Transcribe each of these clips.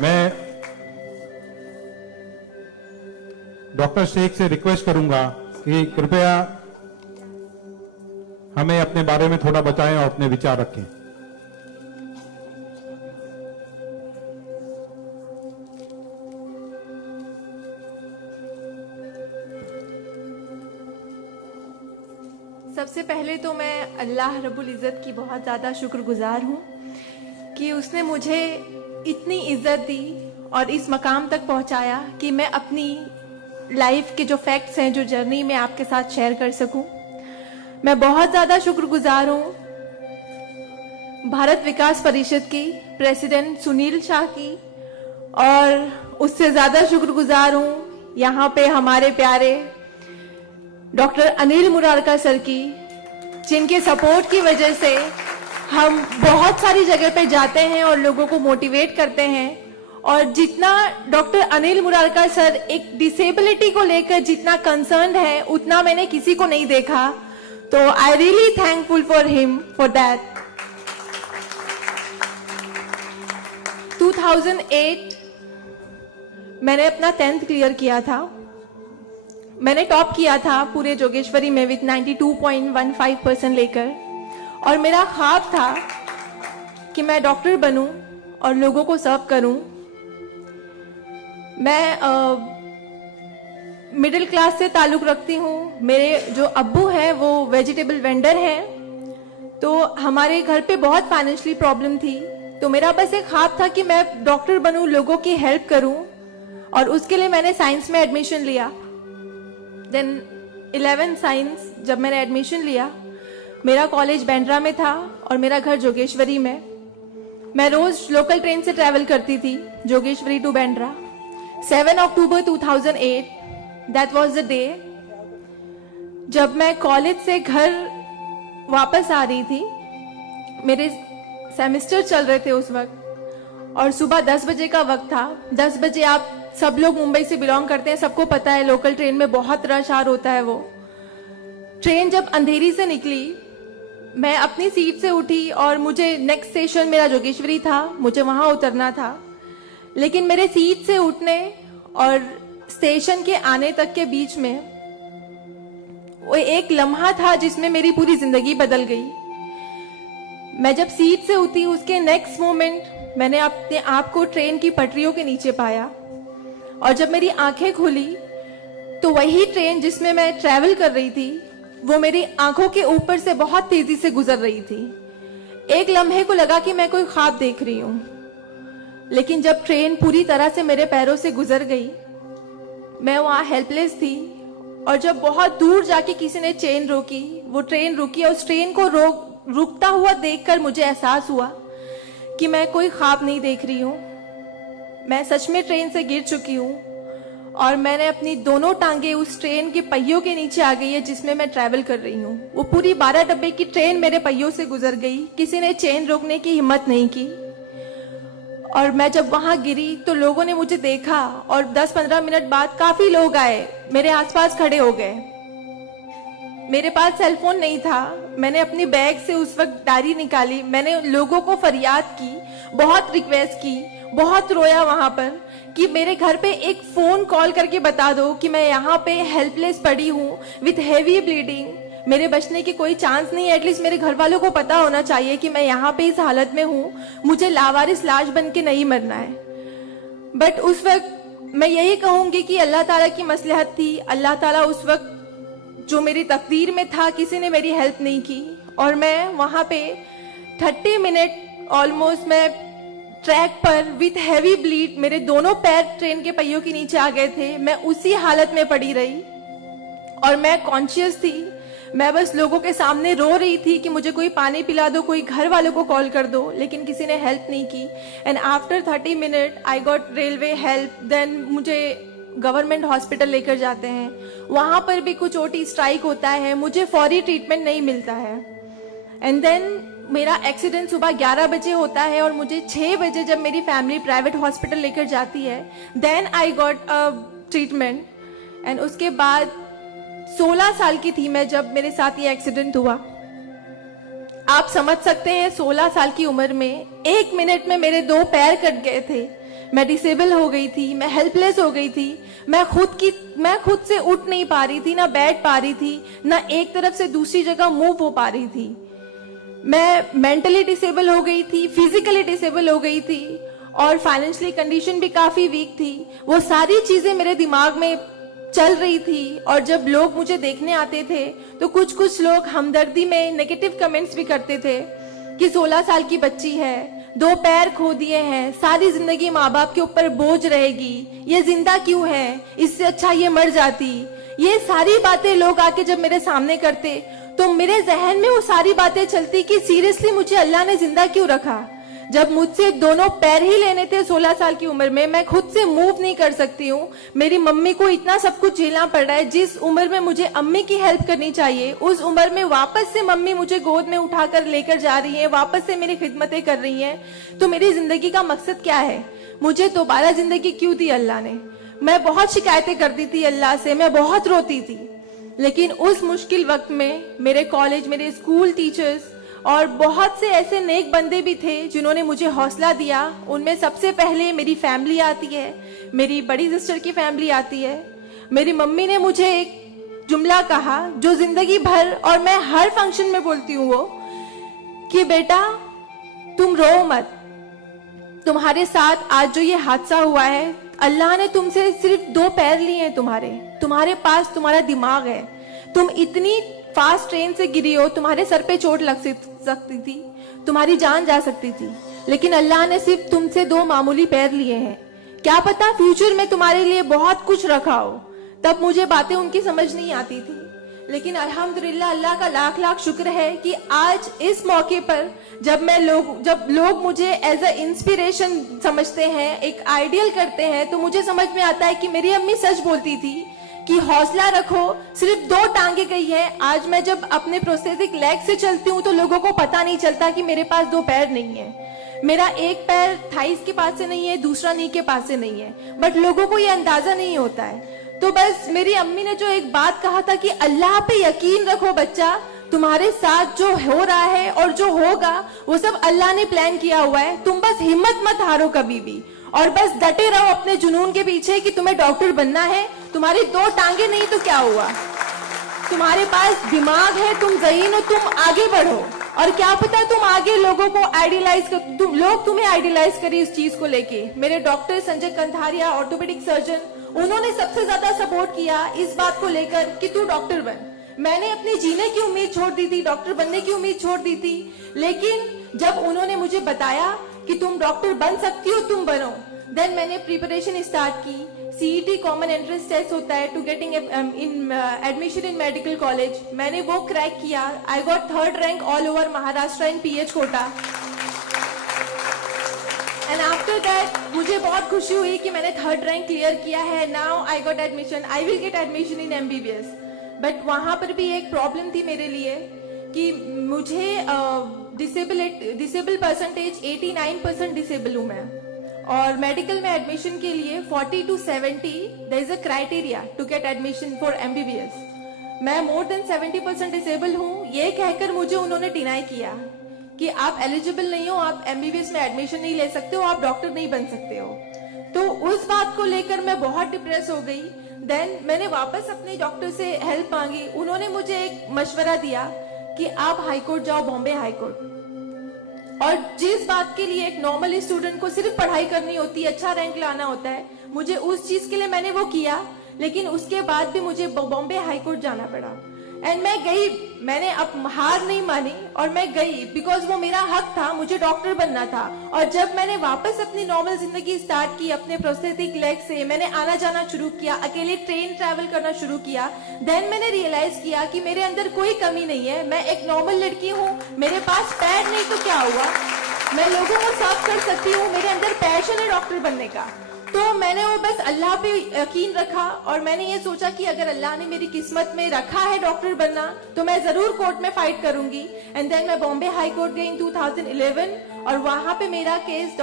मैं डॉक्टर शेख से रिक्वेस्ट करूंगा कि कृपया हमें अपने बारे में थोड़ा बताएं और अपने विचार रखें। सबसे पहले तो मैं अल्लाह रब्बुल इज़्ज़त की बहुत ज़्यादा शुक्रगुजार हूँ कि उसने मुझे इतनी इज़्ज़त दी और इस मकाम तक पहुँचाया कि मैं अपनी लाइफ के जो फैक्ट्स हैं, जो जर्नी में आपके साथ शेयर कर सकूं। मैं बहुत ज़्यादा शुक्रगुजार हूँ भारत विकास परिषद की प्रेसिडेंट सुनील शाह की, और उससे ज़्यादा शुक्रगुजार हूँ यहाँ पे हमारे प्यारे डॉक्टर अनिल मुरारका सर की, जिनके सपोर्ट की वजह से हम बहुत सारी जगह पे जाते हैं और लोगों को मोटिवेट करते हैं। और जितना डॉक्टर अनिल मुरारका सर एक डिसेबिलिटी को लेकर जितना कंसर्न है, उतना मैंने किसी को नहीं देखा। तो I really thankful for him for that. 2008 मैंने अपना 10th क्लियर किया था। मैंने टॉप किया था पूरे जोगेश्वरी में विद 92.15% लेकर, और मेरा ख्वाब था कि मैं डॉक्टर बनूं और लोगों को सर्व करूं। मैं मिडिल क्लास से ताल्लुक़ रखती हूँ। मेरे जो अब्बू हैं वो वेजिटेबल वेंडर हैं, तो हमारे घर पे बहुत फाइनेंशियली प्रॉब्लम थी। तो मेरा बस एक ख्वाब था कि मैं डॉक्टर बनूं, लोगों की हेल्प करूं, और उसके लिए मैंने साइंस में एडमिशन लिया। देन 11 साइंस जब मैंने एडमिशन लिया, मेरा कॉलेज बैंड्रा में था और मेरा घर जोगेश्वरी में। मैं रोज लोकल ट्रेन से ट्रैवल करती थी Jogeshwari to Bandra. 7 October 2008 that was the day जब मैं कॉलेज से घर वापस आ रही थी। मेरे सेमेस्टर चल रहे थे उस वक्त, और सुबह 10 बजे का वक्त था। 10 बजे आप सब लोग मुंबई से बिलोंग करते हैं, सबको पता है लोकल ट्रेन में बहुत रश आर होता है। वो ट्रेन जब अंधेरी से निकली, मैं अपनी सीट से उठी और मुझे नेक्स्ट स्टेशन मेरा जोगेश्वरी था, मुझे वहां उतरना था। लेकिन मेरे सीट से उठने और स्टेशन के आने तक के बीच में वो एक लम्हा था जिसमें मेरी पूरी जिंदगी बदल गई। मैं जब सीट से उठी, उसके नेक्स्ट मोमेंट मैंने अपने आप को ट्रेन की पटरियों के नीचे पाया, और जब मेरी आंखें खुली तो वही ट्रेन जिसमें मैं ट्रैवल कर रही थी वो मेरी आंखों के ऊपर से बहुत तेजी से गुजर रही थी। एक लम्हे को लगा कि मैं कोई ख्वाब देख रही हूं, लेकिन जब ट्रेन पूरी तरह से मेरे पैरों से गुजर गई, मैं वहां हेल्पलेस थी। और जब बहुत दूर जाके किसी ने चेन रोकी, वो ट्रेन रुकी, और उस ट्रेन को रुकता हुआ देखकर मुझे एहसास हुआ कि मैं कोई ख्वाब नहीं देख रही हूं, मैं सच में ट्रेन से गिर चुकी हूं, और मैंने अपनी दोनों टांगे उस ट्रेन के पहियों के नीचे आ गई है जिसमें मैं ट्रैवल कर रही हूँ। वो पूरी 12 डब्बे की ट्रेन मेरे पहियों से गुजर गई, किसी ने चेन रोकने की हिम्मत नहीं की। और मैं जब वहां गिरी तो लोगों ने मुझे देखा, और 10-15 मिनट बाद काफी लोग आए, मेरे आसपास खड़े हो गए। मेरे पास सेलफोन नहीं था। मैंने अपनी बैग से उस वक्त डायरी निकाली, मैंने लोगों को फरियाद की, बहुत रिक्वेस्ट की, बहुत रोया वहां पर कि मेरे घर पे एक फोन कॉल करके बता दो कि मैं यहाँ पे हेल्पलेस पड़ी हूँ विथ हेवी ब्लीडिंग, मेरे बचने की कोई चांस नहीं है। एटलीस्ट मेरे घर वालों को पता होना चाहिए कि मैं यहाँ पे इस हालत में हूँ, मुझे लावारिस लाश बन के नहीं मरना है। बट उस वक्त मैं यही कहूंगी कि अल्लाह ताला की मसलहत थी। अल्लाह ताला उस वक्त जो मेरी तकदीर में था, किसी ने मेरी हेल्प नहीं की, और मैं वहां पे 30 मिनट ऑलमोस्ट मैं ट्रैक पर विथ हैवी ब्लीड, मेरे दोनों पैर ट्रेन के पहियों के नीचे आ गए थे। मैं उसी हालत में पड़ी रही और मैं कॉन्शियस थी। मैं बस लोगों के सामने रो रही थी कि मुझे कोई पानी पिला दो, कोई घर वालों को कॉल कर दो, लेकिन किसी ने हेल्प नहीं की। And after 30 minute I got railway help. Then मुझे गवर्नमेंट हॉस्पिटल लेकर जाते हैं, वहां पर भी कुछ ओटी स्ट्राइक होता है, मुझे फौरी ट्रीटमेंट नहीं मिलता है। एंड देन मेरा एक्सीडेंट सुबह 11 बजे होता है, और मुझे 6 बजे जब मेरी फैमिली प्राइवेट हॉस्पिटल लेकर जाती है, then I got a treatment. And उसके बाद 16 साल की थी मैं जब मेरे साथ ये एक्सीडेंट हुआ। आप समझ सकते हैं 16 साल की उम्र में 1 मिनट में मेरे 2 पैर कट गए थे। मैं डिसेबल हो गई थी, मैं हेल्पलेस हो गई थी, मैं खुद से उठ नहीं पा रही थी, ना बैठ पा रही थी, ना एक तरफ से दूसरी जगह मूव हो पा रही थी। मैं मेंटली डिसेबल हो गई थी, फिजिकली डिसेबल हो गई थी और फाइनेंशियली कंडीशन भी काफी वीक थी। वो सारी चीजें मेरे दिमाग में चल रही थी और जब लोग मुझे देखने आते थे तो कुछ लोग हमदर्दी में नेगेटिव कमेंट्स भी करते थे कि 16 साल की बच्ची है, 2 पैर खो दिए हैं, सारी जिंदगी माँ बाप के ऊपर बोझ रहेगी, ये जिंदा क्यों है, इससे अच्छा ये मर जाती। ये सारी बातें लोग आके जब मेरे सामने करते तो मेरे जहन में वो सारी बातें चलती कि सीरियसली मुझे अल्लाह ने जिंदा क्यों रखा। जब मुझसे दोनों पैर ही लेने थे 16 साल की उम्र में, मैं खुद से मूव नहीं कर सकती हूँ, मेरी मम्मी को इतना सब कुछ झेलना पड़ रहा है। जिस उम्र में मुझे अम्मी की हेल्प करनी चाहिए उस उम्र में वापस से मम्मी मुझे गोद में उठाकर लेकर जा रही है, वापस से मेरी खिदमतें कर रही हैं। तो मेरी जिंदगी का मकसद क्या है? मुझे दोबारा जिंदगी क्यों दी अल्लाह ने? मैं बहुत शिकायतें करती थी अल्लाह से, मैं बहुत रोती थी, लेकिन उस मुश्किल वक्त में मेरे कॉलेज, मेरे स्कूल टीचर्स और बहुत से ऐसे नेक बंदे भी थे जिन्होंने मुझे हौसला दिया। उनमें सबसे पहले मेरी फैमिली आती है, मेरी बड़ी सिस्टर की फैमिली आती है। मेरी मम्मी ने मुझे एक जुमला कहा जो जिंदगी भर और मैं हर फंक्शन में बोलती हूँ, वो कि बेटा तुम रो मत, तुम्हारे साथ आज जो ये हादसा हुआ है, अल्लाह ने तुमसे सिर्फ 2 पैर लिए हैं, तुम्हारे पास तुम्हारा दिमाग है, तुम इतनी फास्ट ट्रेन से गिरी हो, तुम्हारे सर पे चोट लग सकती थी, तुम्हारी जान जा सकती थी, लेकिन अल्लाह ने सिर्फ तुमसे 2 मामूली पैर लिए हैं। क्या पता फ्यूचर में तुम्हारे लिए बहुत कुछ रखा हो। तब मुझे बातें उनकी समझ नहीं आती थी, लेकिन अल्हम्दुलिल्लाह अल्लाह का लाख लाख शुक्र है कि आज इस मौके पर जब लोग मुझे एज अ इंस्पिरेशन समझते हैं, एक आइडियल करते हैं, तो मुझे समझ में आता है कि मेरी अम्मी सच बोलती थी कि हौसला रखो, सिर्फ 2 टांगे गई है। आज मैं जब अपने प्रोस्थेटिक लेग से चलती हूँ तो लोगों को पता नहीं चलता कि मेरे पास 2 पैर नहीं है, मेरा एक पैर थाइस के पास से नहीं है, दूसरा नी के पास से नहीं है, बट लोगों को ये अंदाजा नहीं होता है। तो बस मेरी अम्मी ने जो एक बात कहा था कि अल्लाह पे यकीन रखो बच्चा, तुम्हारे साथ जो हो रहा है और जो होगा वो सब अल्लाह ने प्लान किया हुआ है, तुम बस हिम्मत मत हारो कभी भी और बस डटे रहो अपने जुनून के पीछे कि तुम्हें डॉक्टर बनना है। तुम्हारी 2 टांगे नहीं तो क्या हुआ, तुम्हारे पास दिमाग है, तुम ज़हीन हो, तुम आगे बढ़ो। और क्या पता तुम आगे लोगों को आइडियलाइज कर, लोग तुम्हें आइडियलाइज करें इस चीज को लेके। मेरे doctor Sanjay Kantharia, orthopaedic surgeon, उन्होंने सबसे ज्यादा सपोर्ट किया इस बात को लेकर कि तू डॉक्टर बन। मैंने अपनी जीने की उम्मीद छोड़ दी थी, डॉक्टर बनने की उम्मीद छोड़ दी थी, लेकिन जब उन्होंने मुझे बताया कि तुम डॉक्टर बन सकती हो, तुम बनो, देन मैंने प्रिपरेशन स्टार्ट की। सीईटी कॉमन एंट्रेंस टेस्ट होता है to getting admission in medical college, मैंने वो क्रैक किया। I got 3rd rank all over Maharashtra in PH quota. And after that मुझे बहुत खुशी हुई कि मैंने 3rd रैंक क्लियर किया है। Now I got admission, I will get admission in MBBS. But वहां पर भी एक प्रॉब्लम थी मेरे लिए कि मुझे डिसेबल परसेंटेज 89% डिसेबल हूं मैं, और मेडिकल में एडमिशन के लिए 40 to 70 there is a criteria to get admission for MBBS. मैं मोर देन 70% डिसेबल हूँ, ये कहकर मुझे उन्होंने डिनाई किया कि आप एलिजिबल नहीं हो, आप एमबीबीएस में एडमिशन नहीं ले सकते हो, आप डॉक्टर नहीं बन सकते हो। तो उस बात को लेकर मैं बहुत डिप्रेस हो गई। देन मैंने वापस अपने डॉक्टर से हेल्प मांगी, उन्होंने मुझे एक मशवरा दिया कि आप हाईकोर्ट जाओ, बॉम्बे हाईकोर्ट। और जिस बात के लिए एक नॉर्मल स्टूडेंट को सिर्फ पढ़ाई करनी होती है, अच्छा रैंक लाना होता है, मुझे उस चीज के लिए मैंने वो किया, लेकिन उसके बाद भी मुझे बॉम्बे हाईकोर्ट जाना पड़ा। एंड मैं गई, मैंने अब हार नहीं मानी और मैं गई, बिकॉज वो मेरा हक था, मुझे डॉक्टर बनना था। और जब मैंने वापस अपनी नॉर्मल जिंदगी स्टार्ट की अपने प्रोस्थेटिक लेग से, मैंने आना जाना शुरू किया, अकेले ट्रेन ट्रैवल करना शुरू किया, देन मैंने रियलाइज किया कि मेरे अंदर कोई कमी नहीं है, मैं एक नॉर्मल लड़की हूँ, मेरे पास पैर नहीं तो क्या हुआ, मैं लोगों को सर्व कर सकती हूँ, मेरे अंदर पैशन है डॉक्टर बनने का। तो मैंने वो बस अल्लाह पे यकीन रखा और मैंने ये सोचा कि अगर अल्लाह ने मेरी किस्मत में रखा है डॉक्टर बनना तो मैं जरूर कोर्ट में फाइट करूंगी। एंड देन मैं बॉम्बे हाई कोर्ट गई इन 2011 और वहां पे मेरा केस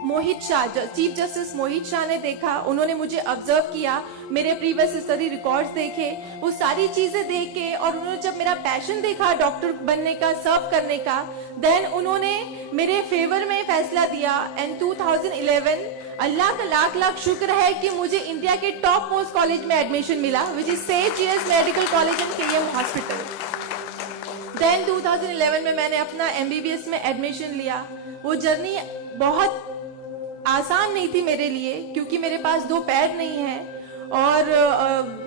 मोहित शाह, चीफ जस्टिस मोहित शाह ने देखा, उन्होंने मुझे ऑब्जर्व किया, मेरे प्रीवियस स्टडी रिकॉर्ड्स देखे, वो सारी चीजें देख के, और उन्होंने जब मेरा पैशन देखा डॉक्टर बनने का, सर्व करने का, देन उन्होंने मेरे फेवर में फैसला दिया। एंड 2011 अल्लाह का लाख लाख शुक्र है कि मुझे इंडिया के टॉप मोस्ट कॉलेज में एडमिशन मिला, which is Seth GS medical college and KM hospital. Then 2011 में मैंने अपना एमबीबीएस में एडमिशन लिया। वो जर्नी बहुत आसान नहीं थी मेरे लिए, क्योंकि मेरे पास दो पैर नहीं है, और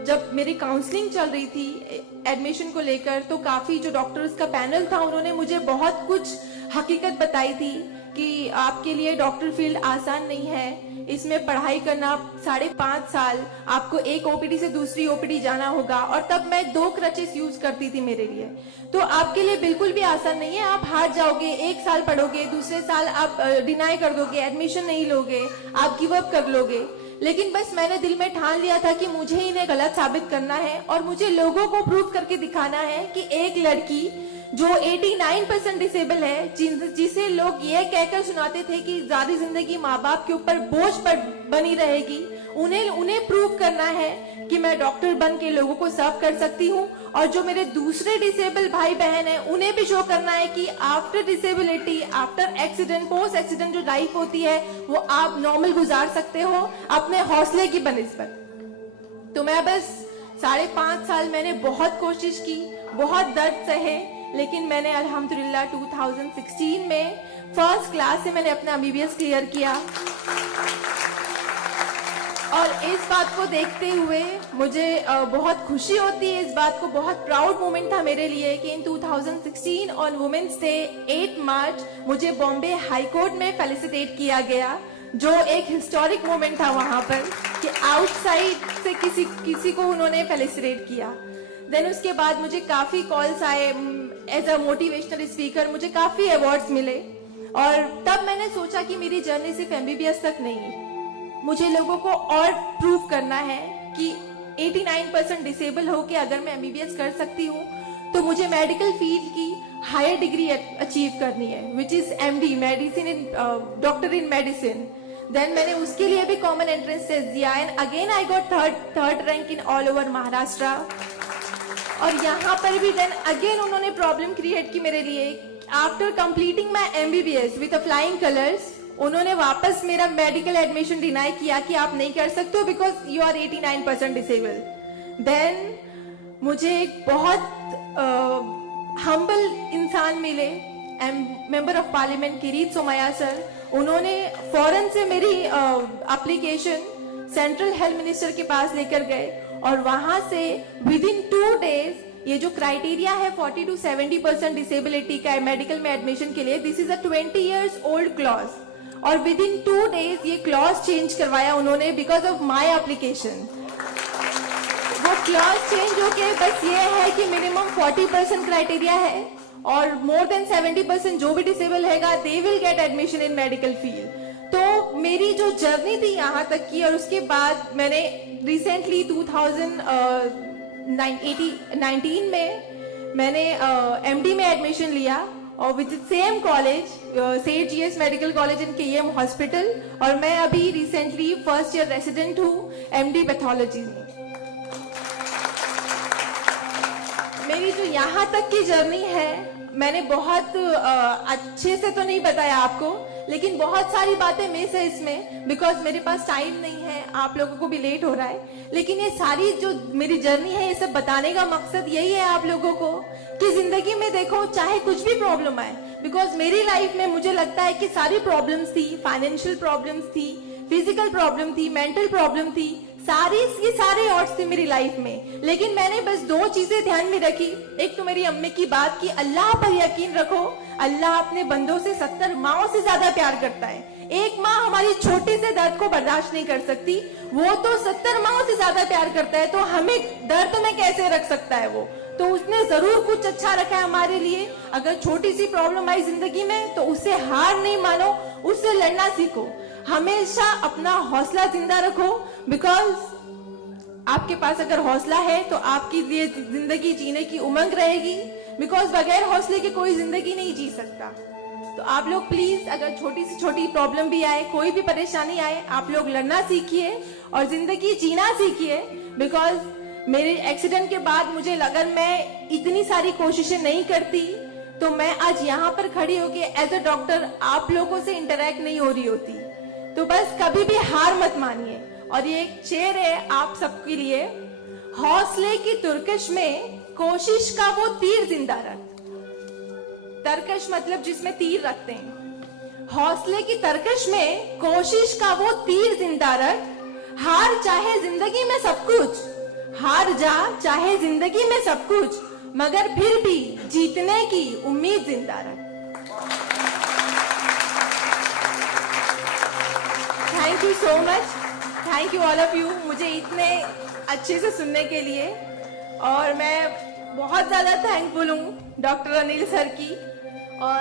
जब मेरी काउंसलिंग चल रही थी एडमिशन को लेकर, तो काफी जो डॉक्टर्स का पैनल था उन्होंने मुझे बहुत कुछ हकीकत बताई थी कि आपके लिए डॉक्टर फील्ड आसान नहीं है, इसमें पढ़ाई करना 5.5 साल, आपको एक ओपीडी से दूसरी ओपीडी जाना होगा, और तब मैं 2 क्रचेस यूज करती थी मेरे लिए। तो आपके लिए बिल्कुल भी आसान नहीं है, आप हार जाओगे, 1 साल पढ़ोगे, दूसरे साल आप डिनाई कर दोगे, एडमिशन नहीं लोगे, आप गिव अप कर लोगे। लेकिन बस मैंने दिल में ठान लिया था कि मुझे इन्हें गलत साबित करना है, और मुझे लोगों को प्रूव करके दिखाना है कि एक लड़की जो 89% डिसेबल है, जिसे लोग ये कहकर सुनाते थे कि सारी जिंदगी माँ बाप के ऊपर बोझ पर बनी रहेगी, उन्हें प्रूव करना है कि मैं डॉक्टर बन के लोगों को सर्व कर सकती हूँ। और जो मेरे दूसरे डिसेबल भाई बहन हैं, उन्हें भी शो करना है कि after disability, after accident, post accident जो लाइफ होती है वो आप नॉर्मल गुजार सकते हो अपने हौसले की बनिस्बत। तो मैं बस 5.5 साल मैंने बहुत कोशिश की, बहुत दर्द सहे, लेकिन मैंने अल्हम्दुलिल्लाह 2016 में फर्स्ट क्लास से मैंने अपना एमबीबीएस क्लियर किया। और इस बात को देखते हुए मुझे बहुत खुशी होती है, इस बात को बहुत प्राउड मोमेंट था मेरे लिए कि इन 2016 ऑन वुमेन्स डे 8 मार्च मुझे बॉम्बे हाई कोर्ट में फेलिसिटेट किया गया, जो एक हिस्टोरिक मोमेंट था वहां पर कि आउटसाइड से किसी को उन्होंने फेलिसिटेट किया। देन उसके बाद मुझे काफी कॉल्स आए एज अ मोटिवेशनल स्पीकर, मुझे काफी अवार्ड्स मिले, और तब मैंने सोचा कि मेरी जर्नी सिर्फ एमबीबीएस तक नहीं, मुझे लोगों को और प्रूव करना है कि 89% डिसेबल हो के अगर मैं एमबीबीएस कर सकती हूँ, तो मुझे मेडिकल फील्ड की हायर डिग्री अचीव करनी है, which is MD, medicine in doctor in medicine. Then मैंने उसके लिए भी कॉमन एंट्रेंस टेस्ट दिया, and again I got third rank in all over Maharashtra. और यहाँ पर भी देन अगेन उन्होंने प्रॉब्लम क्रिएट की मेरे लिए। After completing my MBBS with flying colours, उन्होंने वापस मेरा मेडिकल एडमिशन डिनाई किया कि आप नहीं कर सकते हो because you are 89% disable. Then मुझे एक बहुत हम्बल इंसान मिले, member of parliament Kirit Somaiya sir, उन्होंने फौरन से मेरी एप्लीकेशन सेंट्रल हेल्थ मिनिस्टर के पास लेकर गए, और वहां से विद इन 2 डेज ये जो क्राइटेरिया है 40 to 70% डिसेबिलिटी का मेडिकल में एडमिशन के लिए, this is a 20 years old clause, और विद इन 2 डेज ये क्लॉज चेंज करवाया उन्होंने बिकॉज ऑफ माई एप्लीकेशन। वो क्लॉज चेंज होके बस ये है कि मिनिमम 40% क्राइटेरिया है, और मोर देन 70% जो भी डिसेबल हैगा they will get admission in medical field. तो मेरी जो जर्नी थी यहाँ तक की, और उसके बाद मैंने रिसेंटली 2019 में मैंने एमडी में एडमिशन लिया, और with same college Seth GS medical college and KM hospital, और मैं अभी रिसेंटली फर्स्ट ईयर रेसिडेंट हूँ एमडी पैथोलॉजी में। मेरी जो यहाँ तक की जर्नी है, मैंने बहुत अच्छे से तो नहीं बताया आपको, लेकिन बहुत सारी बातें मिस है इसमें बिकॉज मेरे पास टाइम नहीं है, आप लोगों को भी लेट हो रहा है। लेकिन ये सारी जो मेरी जर्नी है, ये सब बताने का मकसद यही है आप लोगों को कि जिंदगी में देखो चाहे कुछ भी प्रॉब्लम आए, बिकॉज मेरी लाइफ में मुझे लगता है कि सारी प्रॉब्लम्स थी, फाइनेंशियल प्रॉब्लम्स थी, फिजिकल प्रॉब्लम थी, मेंटल प्रॉब्लम थी, ये सारे ऑड्स थे मेरी लाइफ में। लेकिन मैंने बस 2 चीजें ध्यान में रखी। एक तो मेरी अम्मी की बात की अल्लाह पर यकीन रखो, अल्लाह अपने बंदों से 70 माओं से ज्यादा प्यार करता है। एक माँ हमारी छोटे से दर्द को बर्दाश्त नहीं कर सकती, वो तो 70 माओं से ज्यादा प्यार करता है, तो हमें दर्द में कैसे रख सकता है वो? तो उसने जरूर कुछ अच्छा रखा है हमारे लिए। अगर छोटी सी प्रॉब्लम आई जिंदगी में तो उससे हार नहीं मानो, उससे लड़ना सीखो, हमेशा अपना हौसला जिंदा रखो, बिकॉज आपके पास अगर हौसला है तो आपकी लिए जिंदगी जीने की उमंग रहेगी। बिकॉज बगैर हौसले के कोई जिंदगी नहीं जी सकता। तो आप लोग प्लीज, अगर छोटी से छोटी प्रॉब्लम भी आए, कोई भी परेशानी आए, आप लोग लड़ना सीखिए और जिंदगी जीना सीखिए। बिकॉज मेरे एक्सीडेंट के बाद मुझे लगा मैं इतनी सारी कोशिशें नहीं करती तो मैं आज यहाँ पर खड़ी होके एज अ डॉक्टर आप लोगों से इंटरेक्ट नहीं हो रही होती। तो बस कभी भी हार मत मानिए। और ये एक शेर है आप सबके लिए, हौसले की तुर्कश में कोशिश का वो तीर जिंदा रख। तरकश मतलब जिसमें तीर रखते हैं। हौसले की तरकश में कोशिश का वो तीर जिंदा रख। हार चाहे जिंदगी में सब कुछ, हार जा चाहे जिंदगी में सब कुछ, मगर फिर भी जीतने की उम्मीद जिंदा रख। Thank you so much, thank you all of you, मुझे इतने अच्छे से सुनने के लिए। और मैं बहुत ज्यादा थैंकफुल हूँ डॉक्टर अनिल सर की और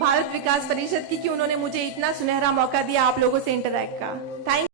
भारत विकास परिषद की कि उन्होंने मुझे इतना सुनहरा मौका दिया आप लोगों से इंटरैक्ट का। थैंक